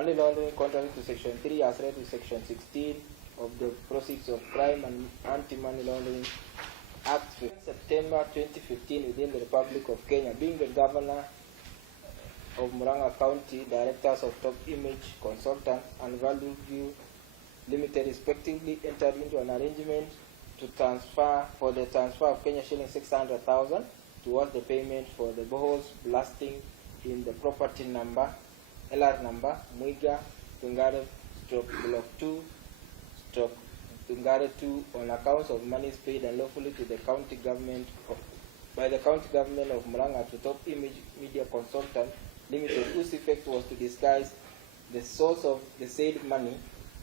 Money laundering contrary to Section 3 as read to Section 16 of the Proceeds of Crime and Anti-Money Laundering Act 5 September 2015 within the Republic of Kenya, being the Governor of Murang'a County, Directors of Top Image Consultant and Value View Limited respectively entered into an arrangement to transfer of Kenya shilling 600,000 towards the payment for the boreholes blasting in the property number LR number Muiga Tungare Block 2 Tungare 2 on accounts of monies paid unlawfully to the county government by the county government of Murang'a to Top Image Media Consultant Limited, whose effect was to disguise the source of the said money,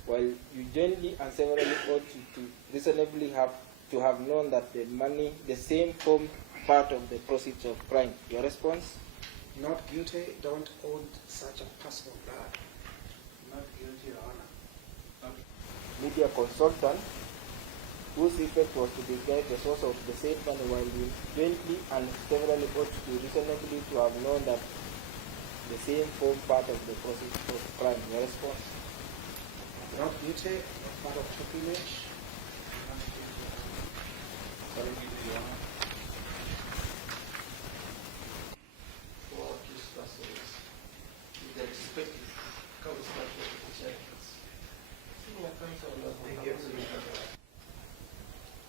while you jointly and severally ought to reasonably have known that the money, the same, formed part of the proceeds of crime. Your response? Not guilty, don't own such a personal blood. Not guilty, Your Honor. Media consultant, whose effect was to disguise the source of the said money, while you jointly and severally ought to reasonably to have known that the same formed part of the proceeds of crime. Your response? Not guilty, part of top image. Not guilty, Your Honor.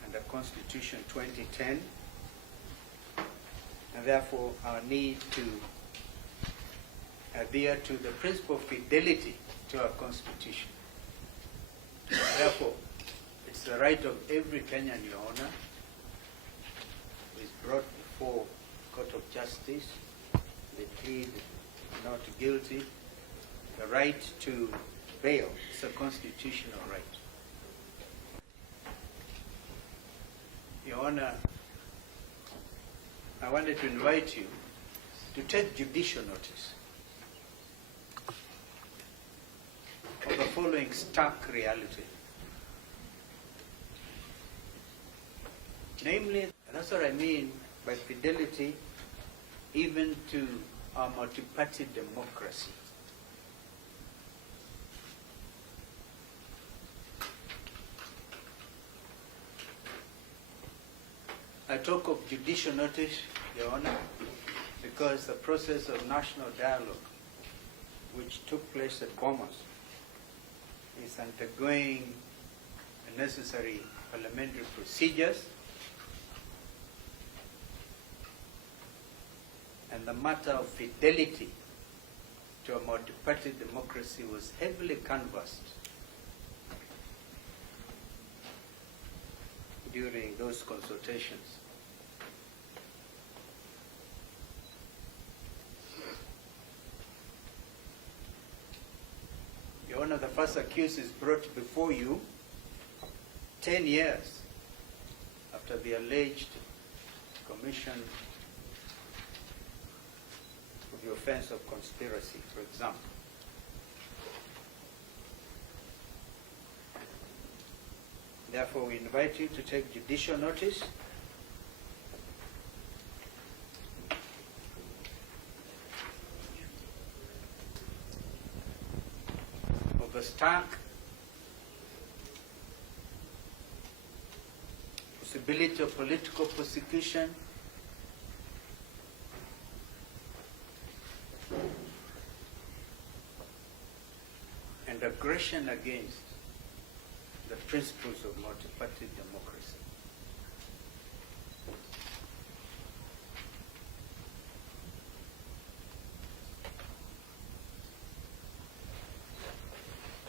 Under Constitution 2010, and therefore our need to adhere to the principle of fidelity to our Constitution. Therefore, it's the right of every Kenyan, Your Honor, who is brought before court of justice, they plead not guilty, the right to bail. It's a constitutional right. Your Honor, I wanted to invite you to take judicial notice of the following stark reality. Namely, that's what I mean by fidelity even to our multi-party democracy. I talk of judicial notice, Your Honor, because the process of national dialogue, which took place at Bomas, is undergoing the necessary parliamentary procedures, and the matter of fidelity to a multi-party democracy was heavily canvassed during those consultations. Your Honor, the first accused is brought before you 10 years after the alleged commission of the offense of conspiracy, for example. Therefore, we invite you to take judicial notice of the stark possibility of political persecution and aggression against the principles of multi-party democracy.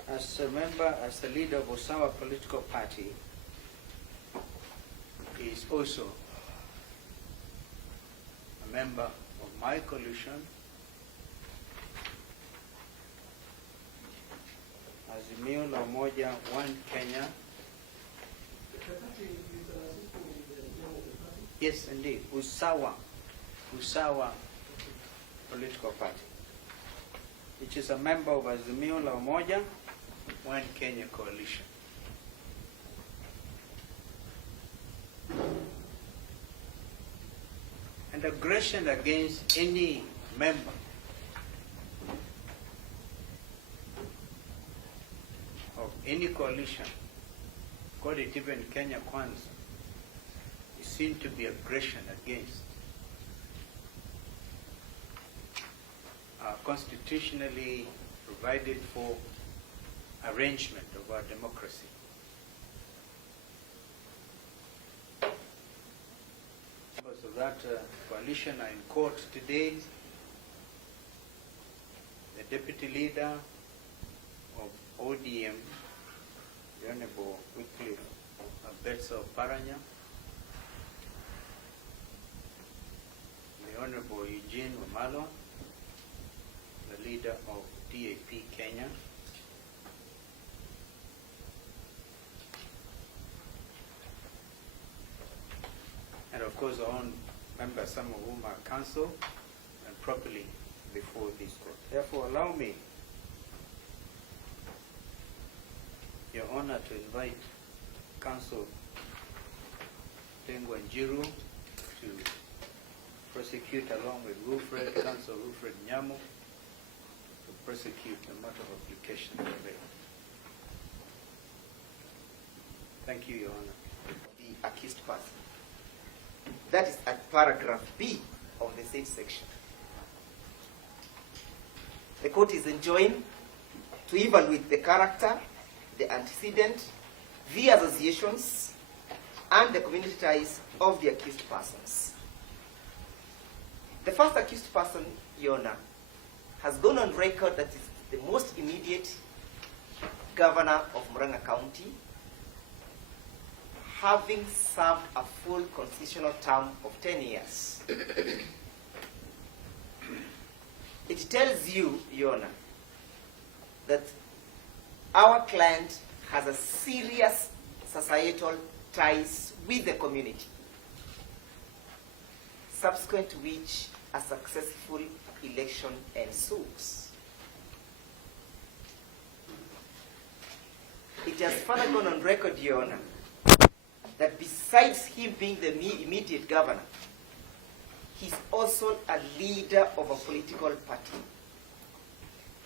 As a member, as the leader of Osawa political party, he is also a member of my coalition, Azimio la Umoja, One Kenya. Yes, indeed, Usawa political party, which is a member of Azimio la Umoja, One Kenya coalition. And aggression against any member of any coalition, call it even Kenya Kwanza, is seen to be aggression against constitutionally provided for arrangement of our democracy. Members of that coalition are in court today. The deputy leader of ODM, the Honorable Wycliffe Betso Paranya, the Honorable Eugene Wamalwa, the leader of DAP Kenya, and of course our own members, some of whom are counsel and properly before this court. Therefore, allow me, Your Honor, to invite Counsel Tengwa Njiru to prosecute along with Counsel Wilfred Nyamu to prosecute the matter of application of bail. Thank you, Your Honor. The accused person. That is at paragraph B of the said section. The court is enjoined to evaluate the character, the antecedent, the associations, and the community ties of the accused persons. The first accused person, Your Honor, has gone on record that is the most immediate governor of Murang'a County, having served a full constitutional term of 10 years. It tells you, Your Honor, that our client has a serious societal ties with the community, subsequent to which a successful election ensues. It has further gone on record, Your Honor, that besides him being the immediate governor, he's also a leader of a political party,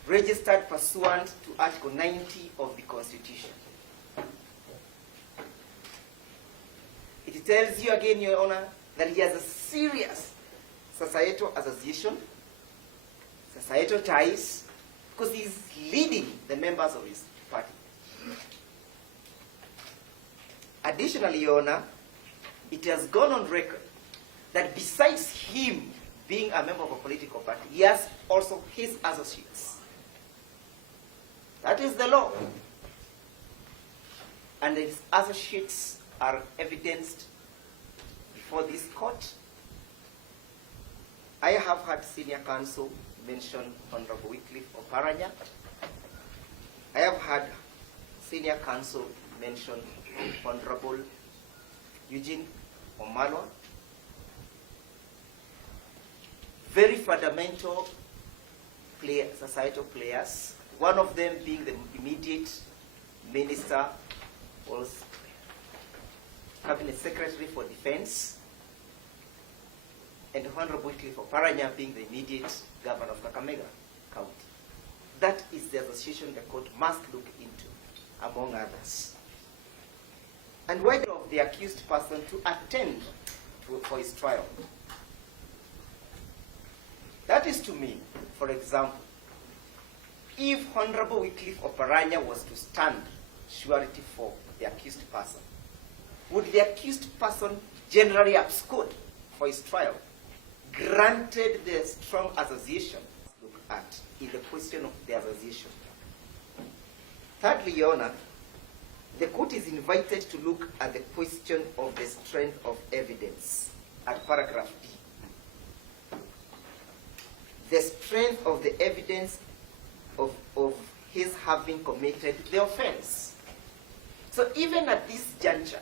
registered pursuant to Article 90 of the Constitution. It tells you again, Your Honor, that he has a serious societal association, societal ties, because he's leading the members of his party. Additionally, Your Honor, it has gone on record that besides him being a member of a political party, he has also his associates. That is the law. And his associates are evidenced before this court. I have had senior counsel mention Honorable Wycliffe Oparanya. I have had senior counsel mention Honorable Eugene Wamalwa. Very fundamental societal players, one of them being the immediate minister, was Cabinet Secretary for Defense, and Honorable Wycliffe Oparanya being the immediate governor of Kakamega County. That is the association the court must look into, among others. And whether of the accused person to attend for his trial. That is to mean, for example, if Honorable Wycliffe Oparanya was to stand surety for the accused person, would the accused person generally abscond for his trial, granted the strong association look at in the question of the association? Thirdly, Your Honor, the court is invited to look at the question of the strength of evidence at paragraph D. The strength of the evidence of his having committed the offense. So even at this juncture,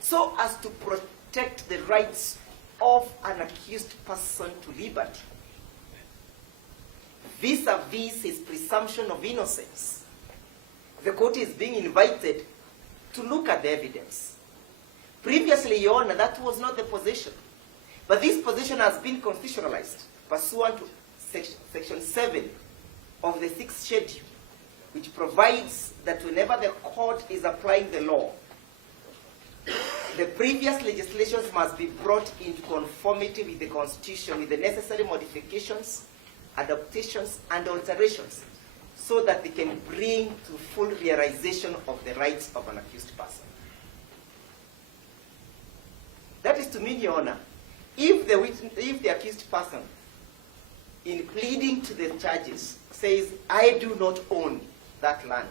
so as to protect the rights of an accused person to liberty, vis-a-vis his presumption of innocence, the court is being invited to look at the evidence. Previously, Your Honor, that was not the position. But this position has been constitutionalized pursuant to Section 7 of the 6th schedule, which provides that whenever the court is applying the law, the previous legislations must be brought into conformity with the Constitution with the necessary modifications, adaptations, and alterations so that they can bring to full realization of the rights of an accused person. That is to mean, Your Honor, if the accused person, in pleading to the charges, says, I do not own that land,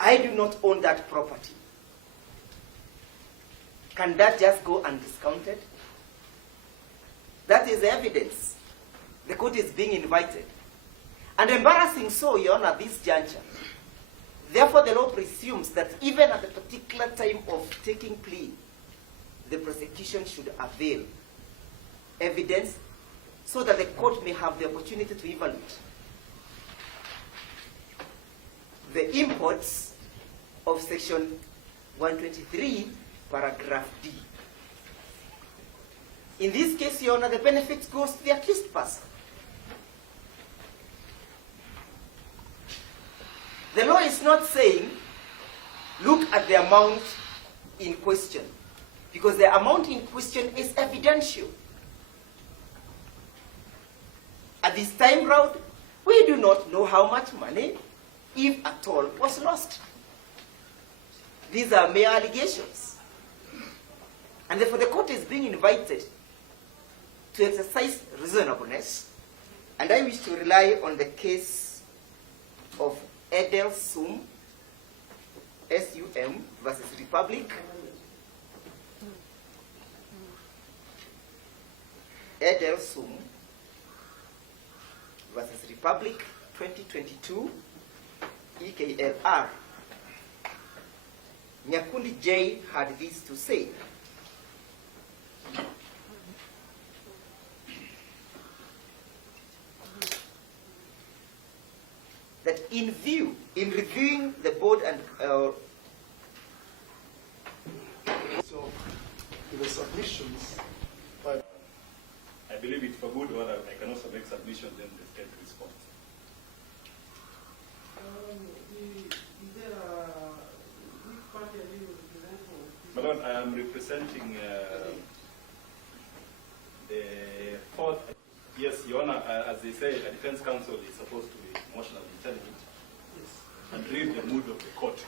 I do not own that property, can that just go undiscounted? That is evidence. The court is being invited. And embarrassing so, Your Honor, at this juncture. Therefore, the law presumes that even at the particular time of taking plea, the prosecution should avail evidence so that the court may have the opportunity to evaluate the imports of Section 123, Paragraph D. In this case, Your Honor, the benefit goes to the accused person. The law is not saying, look at the amount in question, because the amount in question is evidential. At this time round, we do not know how much money, if at all, was lost. These are mere allegations. And therefore the court is being invited to exercise reasonableness, and I wish to rely on the case of Edel Sum, S-U-M, versus Republic. Edel Sum versus Republic, 2022, EKLR. Nyakundi J had this to say. That in reviewing the board and So, the submissions, but I believe it for good order. I can also make submissions, then the state responds. Madam, I am representing the fourth. Yes, Your Honor, as they say, a defense counsel is supposed to be emotionally intelligent and read the mood of the court.